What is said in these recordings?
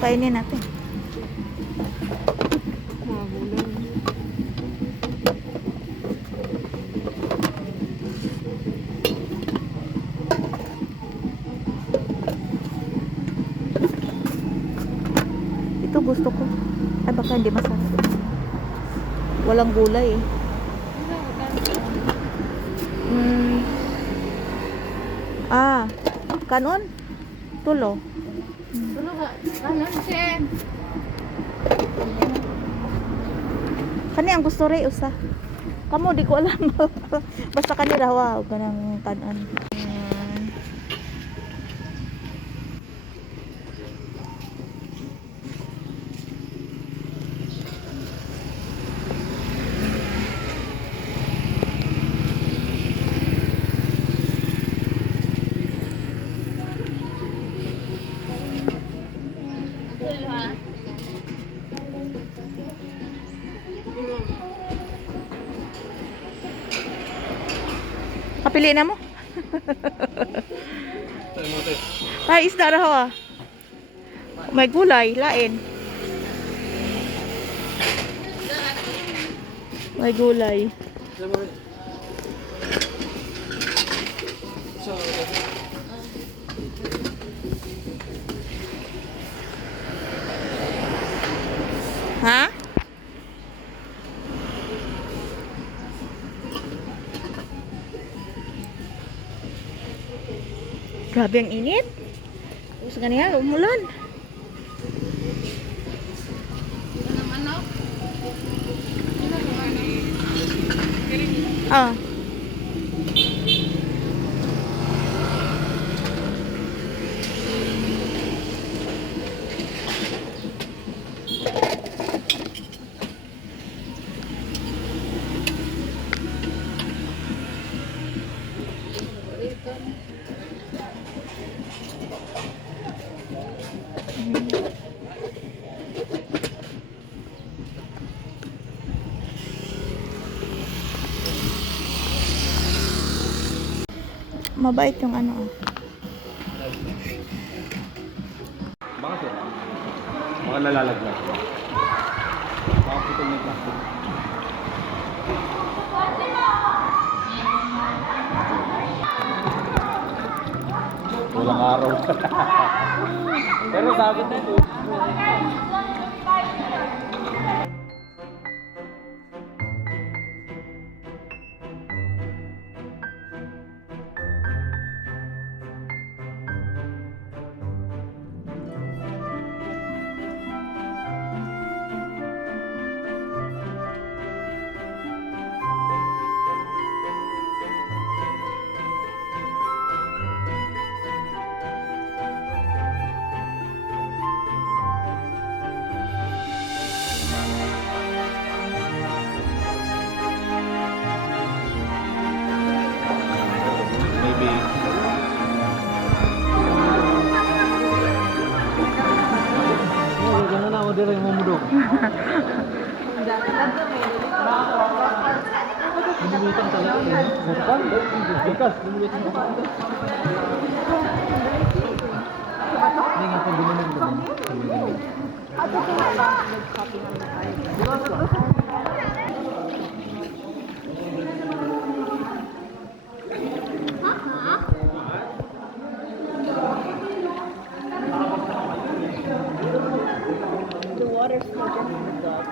Kainin natin. Mga gulay. Ito gusto ko. Ay, baka hindi masarap. Walang gulay eh. Kanon? Tulo. Tulo ka. Kanan, Sen. Kani ang gusto rin usa. Kamu di ko alam. Basta kanira wow, ganang kanon. Kapili na mo. Ay, isda raw ah. May gulay, lain. May gulay. Ha? Grabe ang init. Tapos ganyan, umulan. Ah. Mabait yung ano ah. Bakit? Mga nalalaglag. Mga putol ng plastic. Walang araw. Pero sabi na ito. Maybe. Oh, jangan nak order yang memuduk. Menyulitkan saya. Bukan, bekas menyulitkan. Ini yang pembinaan itu. Ato ko na nag-shopping naman tayo. The water's filtered from the dog.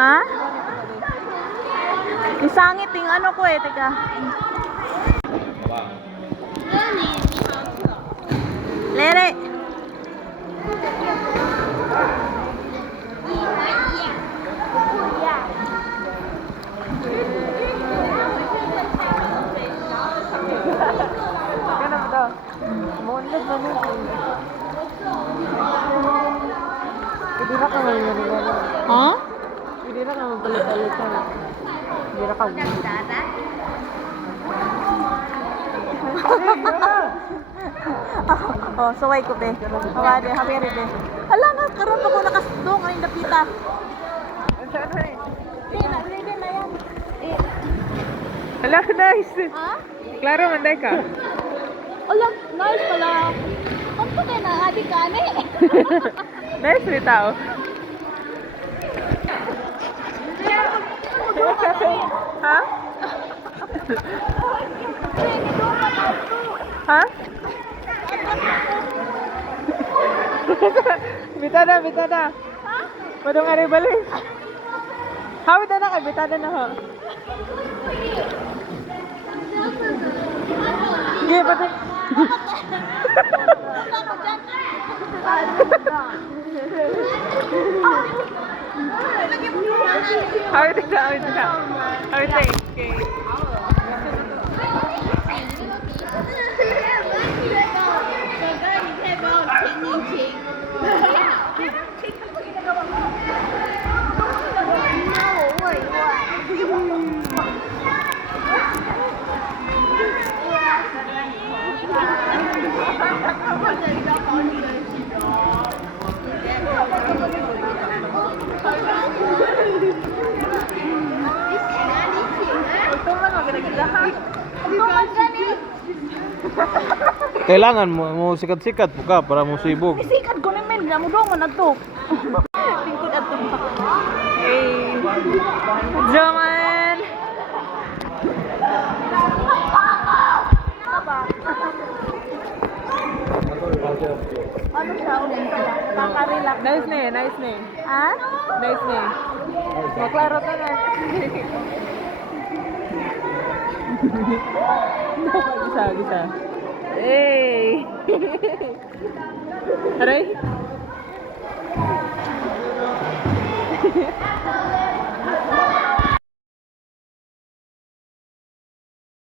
Ha? Isangit yung ano ko eh, teka. Lere. Ganun daw. Mondag na nito. Hindi na ka mangyari. Ha? Hindi na ka magbalik-balik ka. Hindi na ka Oh, suway ko be. Hawa de, haberi be. Hala nga, karon ako nakasdong ang napita. Hello, nice. Ha? Klaro, manday ka. Ala, nice pala. Ang pa na adik ka ni. Nice rin tao. Ha? Ha? Bitada, bitada. Padong ari balik. Ha, bitada ka, bitada na ho. Sige, pati. Awit ka, awit ka. Awit ka. Okay. Kailangan mo sikat-sikat po ka para mo sibog. Isikat ko ni men, mo dong na to. Tingkod ato. Hey. Joman. Ano siya ulit? Pakarelax. Nice na eh, nice na eh. Ha? Nice na eh. Maklaro ka na. Gisa, gisa. Hey! Aray!